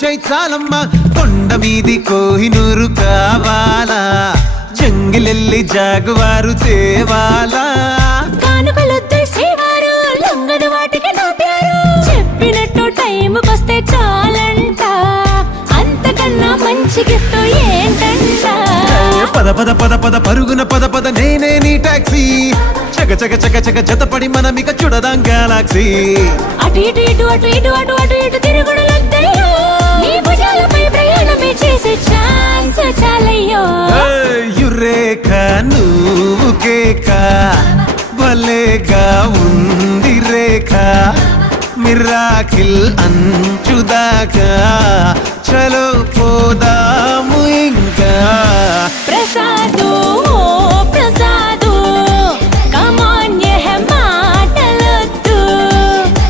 చాలమ్మా కొండ మీది కోహినూరు కావాలా జంగిలెల్లి జాగువారు తేవాలా కానుకలొద్దు సేవారు లొంగదు వాటికి నాట్యారు చెప్పినట్టు టైంకొస్తే చాలంట అంతకన్నా మంచి గిఫ్ట్ ఏంటంట పద పద పద పద పరుగున పద పద నేనే నీ టాక్సీ చక చక చక చక జతపడి మనమిక చూడదాం గెలాక్సీ అటు ఇటు ఇటు అటు ఇటు అటు అటు ఇటు తిరుగుడులొద్దయ్యో నీ భుజాలపై ప్రయాణమే చేసే ఛాన్స్ చాలయ్యో యురేఖ నువ్వు కేక భలేగా ఉంది రేఖ మిరాకిల్ అంచుదాకా చలో పోదాము ఇంకా ప్రసాదు ఓ ప్రసాదు